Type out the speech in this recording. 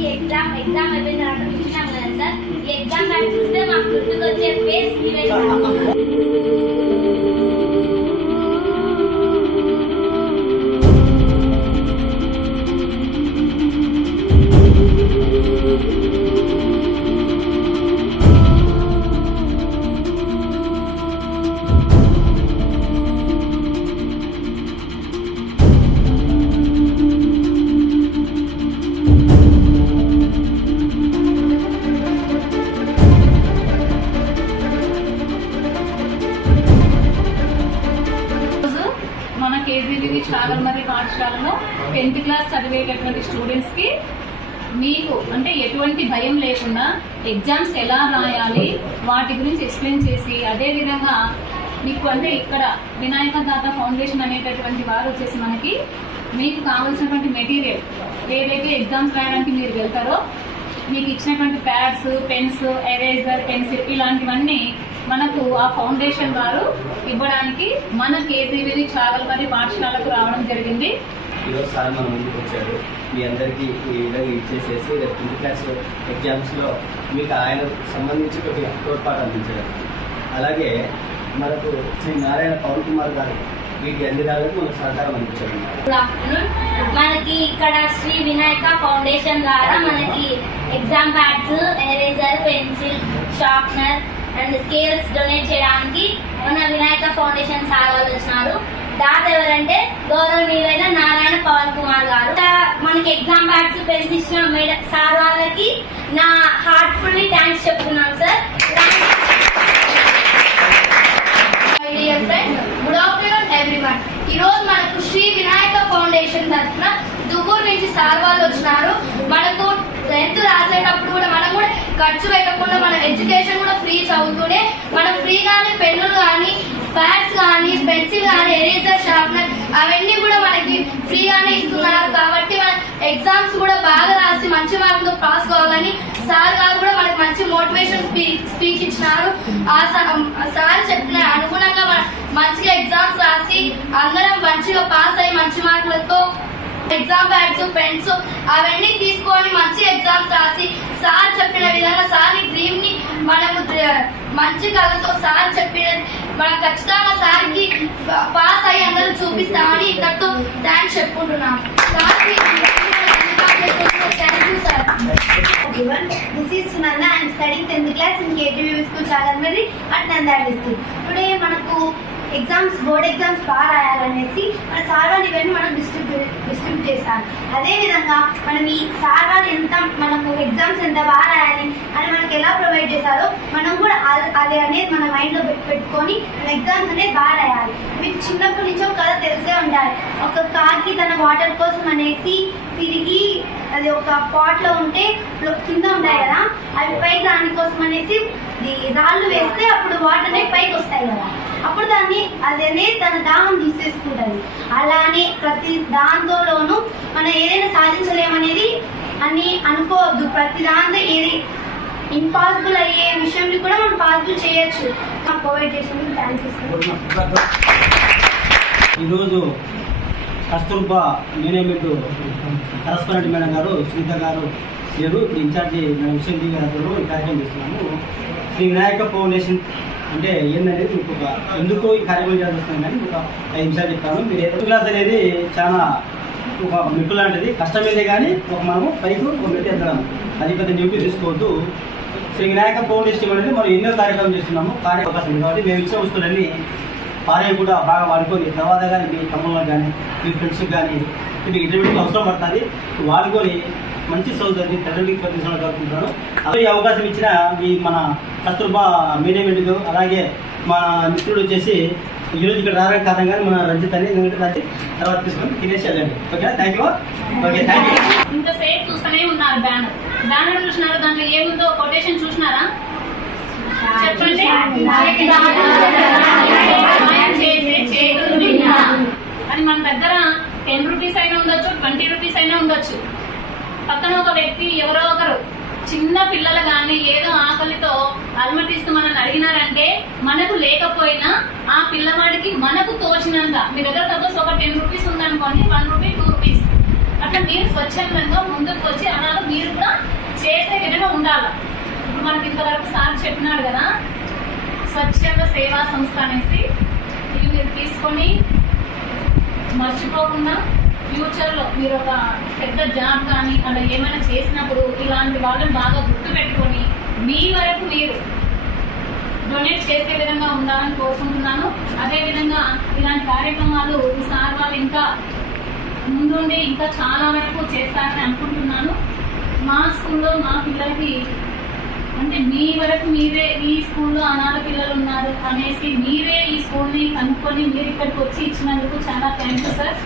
ఈ exam exam అయిపోయిన తర్వాత చూసినాం కదా సార్. ఈ ఎగ్జామ్ చూస్తే మాకు గుర్తుకొచ్చే ఫేస్ మీరే కేజీవి కేజీబీవి మరియు పాఠశాలలో టెన్త్ క్లాస్ చదివేటటువంటి స్టూడెంట్స్కి మీకు అంటే ఎటువంటి భయం లేకుండా ఎగ్జామ్స్ ఎలా రాయాలి వాటి గురించి ఎక్స్ప్లెయిన్ చేసి అదేవిధంగా మీకు అంటే ఇక్కడ వినాయక దాత ఫౌండేషన్ అనేటటువంటి వారు వచ్చేసి మనకి మీకు కావాల్సినటువంటి మెటీరియల్ ఏదైతే ఎగ్జామ్స్ రాయడానికి మీరు వెళ్తారో మీకు ఇచ్చినటువంటి ప్యాడ్స్ పెన్స్ ఎరేజర్ పెన్సిల్ ఇలాంటివన్నీ మనకు ఆ ఫౌండేషన్ వారు ఇవ్వడానికి మన కేజీబీవి చాగల్మరి పాఠశాలకు రావడం జరిగింది. ఈరోజు సార్ మన ముందుకు వచ్చాడు మీ అందరికీ ఈ విధంగా ఇచ్చేసేసి రేపు టెన్త్ క్లాస్ ఎగ్జామ్స్లో మీకు ఆయన సంబంధించి కొద్దిగా తోడ్పాటు అందించారు. అలాగే మనకు శ్రీ నారాయణ పవన్ కుమార్ గారు వీటి అన్ని రాళ్ళకు మనకు సహకారం అందించారు. గుడ్ ఆఫ్టర్నూన్ మనకి ఇక్కడ శ్రీ వినాయక ఫౌండేషన్ ద్వారా మనకి exam pads eraser pencil sharpener and scales donate చేయడానికి మన వినాయక ఫౌండేషన్ సార్ వాళ్ళు వచ్చినారు. దాత ఎవరంటే గౌరవనీయులైన నారాయణ పవన్ కుమార్ గారు. మనకి ఎగ్జామ్ బ్యాగ్స్ పెన్స్ ఇచ్చిన మేడ సార్ వాళ్ళకి నా హార్ట్ఫుల్లీ థ్యాంక్స్ చెప్తున్నాను sir. Friends good afternoon everyone ఈ రోజు మనకు శ్రీ వినాయక ఫౌండేషన్ తరఫున దుబ్బూరు నుంచి సార్ వాళ్ళు వచ్చినారు మనకు టెన్త్ రాసేటప్పుడు కూడా మనం కూడా ఖర్చు పెట్టకుండా మన ఎడ్యుకేషన్ కూడా ఫ్రీ చదువుతూనే మనం ఫ్రీగానే పెన్నులు కానీ ప్యాడ్స్ కానీ పెన్సిల్ కానీ ఎరేజర్ షార్ప్నర్ అవన్నీ కూడా మనకి ఫ్రీగానే ఇస్తున్నారు. కాబట్టి మన ఎగ్జామ్స్ కూడా బాగా రాసి మంచి మార్కులతో పాస్ కావాలని సార్ గారు కూడా మనకి మంచి మోటివేషన్ స్పీచ్ ఇచ్చినారు. ఆ సార్ చెప్పిన అనుగుణంగా మంచిగా ఎగ్జామ్స్ రాసి అందరం మంచిగా పాస్ అయ్యి మంచి మార్కులతో ఎగ్జామ్ బ్యాగ్స్ పెన్స్ అవన్నీ తీసుకొని మంచి ఎగ్జామ్స్ రాసి సార్ చెప్పిన విధంగా సార్ డ్రీమ్ని మనము మంచి కళతో సార్ చెప్పిన మనం ఖచ్చితంగా సార్కి పాస్ అయ్యి అందరూ చూపిస్తామని ఇంతటితో థ్యాంక్స్ చెప్పుకుంటున్నాం sir thank you sir everyone. This is Sunanda. I am studying 10th class in KTV School Chaganmari at Nandar district. Today మనకు ఎగ్జామ్స్ బోర్డ్ ఎగ్జామ్స్ బాగా రాయాలనేసి మన సార్ ఇవన్నీ మనం డిస్ట్రిబ్యూట్ డిస్ట్రిబ్యూట్ చేశారు అదే విధంగా మనం ఈ సార్ వాళ్ళు ఎంత మనకు ఎగ్జామ్స్ ఎంత బాగా రాయాలి అని మనకి ఎలా ప్రొవైడ్ చేశారో మనం కూడా అ- అది అనేది మన మైండ్లో పెట్టుకొని మన ఎగ్జామ్స్ అనేది బాగా రాయాలి. మీకు చిన్నప్పటి నుంచి ఒక కథ తెలిసే ఉండాలి. ఒక కాకి తన వాటర్ కోసం అనేసి అది ఒక పాట్లో ఉంటే కింద ఉంటాయి కదా అవి పైకి దానికోసం అనేసి రాళ్ళు వేస్తే అప్పుడు వాటర్ అనేవి పైకి వస్తాయి కదా. అప్పుడు దాన్ని అది అనేది తన దాహం తీసేసుకుంటుంది. అలానే ప్రతి దాంతోలోనూ మనం ఏదైనా సాధించలేమనేది అని అనుకోవద్దు. ప్రతి దాంతో ఏది ఇంపాసిబుల్ అయ్యే విషయంని కూడా మనం పాసిబుల్ చేయొచ్చు. మాకు ప్రొవైడ్ చేసినందుకు థ్యాంక్ యూ ఈరోజు కస్తూర్బా మేనేజ్మెంట్ కరస్పాండెంట్ మేడం గారు సునీత గారు లేరు ఇన్ఛార్జి మేడం విషయం గారు ఈ కార్యక్రమం చేస్తున్నాము. శ్రీ వినాయక ఫౌండేషన్ అంటే ఏందనేది మీకు ఒక ఎందుకు ఈ కార్యక్రమం చేస్తున్నాం కానీ ఒక ఐదు నిమిషాలు చెప్తాను. మీరు ఎయిత్ క్లాస్ అనేది చాలా ఒక మెట్టు లాంటిది. కష్టమేదే కానీ ఒక మనము పైకి ఒక మెట్టు ఎత్తడం. అది పెద్ద డ్యూటీ తీసుకోవద్దు. శ్రీ వినాయక ఫౌండేషన్ అనేది మనం ఎన్నో కార్యక్రమం చేస్తున్నాము కార్య కాబట్టి మేము ఇచ్చే వస్తువులన్నీ భార్య కూడా బాగా వాడుకొని తర్వాత కానీ మీ తమ్ముళ్ళకి కానీ మీ ఫ్రెండ్స్కి కానీ మీకు ఇంటర్వ్యూకి అవసరం పడుతుంది. వాడుకొని మంచి చదువుతుంది తండ్రికి ప్రతిష్టలు కోరుకుంటున్నాను అదే అవకాశం ఇచ్చిన మీ మన కస్తూర్బా మేనేజ్మెంట్కు అలాగే మన మిత్రుడు వచ్చేసి ఈరోజు ఇక్కడ రావడానికి కారణం కానీ మన రంజిత్ అని ఎందుకంటే రంజిత్ తర్వాత తీసుకొని తినేసి వెళ్ళండి. Okay thank you okay thank you ఇంతసేపు చూస్తూనే ఉన్నారు బ్యానర్. బ్యానర్ చూసినారు? దాంట్లో ఏముందో కొటేషన్ చూసినారా? చెప్పండి. అది మన దగ్గర టెన్ రూపీస్ అయినా ఉండొచ్చు ట్వంటీ రూపీస్ అయినా ఉండొచ్చు. పక్కన ఒక వ్యక్తి ఎవరో ఒకరు చిన్న పిల్లలు కానీ ఏదో ఆకలితో అలమటిస్తూ మనల్ని అడిగినారంటే మనకు లేకపోయినా ఆ పిల్లవాడికి మనకు తోచినంత మీ దగ్గర సపోజ్ ఒక టెన్ రూపీస్ ఉందనుకోండి వన్ రూపీ టూ రూపీస్ అట్లా మీరు స్వచ్ఛందంగా ముందుకు వచ్చి అలాగే మీరు కూడా చేసే విధంగా ఉండాలి. ఇప్పుడు మనకి ఇంతవరకు సార్ చెప్పినాడు కదా స్వచ్ఛంద సేవా సంస్థ అనేసి ఇవి మీరు తీసుకొని మర్చిపోకుండా ఫ్యూచర్లో మీరు ఒక పెద్ద జాబ్ కానీ అలా ఏమైనా చేసినప్పుడు ఇలాంటి వాళ్ళని బాగా గుర్తు పెట్టుకొని మీ వరకు మీరు డొనేట్ చేసే విధంగా ఉండాలని కోరుకుంటున్నాను. అదేవిధంగా ఇలాంటి కార్యక్రమాలు ఈ సార్ వాళ్ళు ఇంకా ముందుండి ఇంకా చాలా వరకు చేస్తారని అనుకుంటున్నాను. మా స్కూల్లో మా పిల్లలకి అంటే మీ వరకు మీరే ఈ స్కూల్లో అనాథ పిల్లలు ఉన్నారు అనేసి మీ కనుక్కొని మీరు ఇక్కడికి వచ్చి ఇచ్చినందుకు చాలా థ్యాంక్ యూ సార్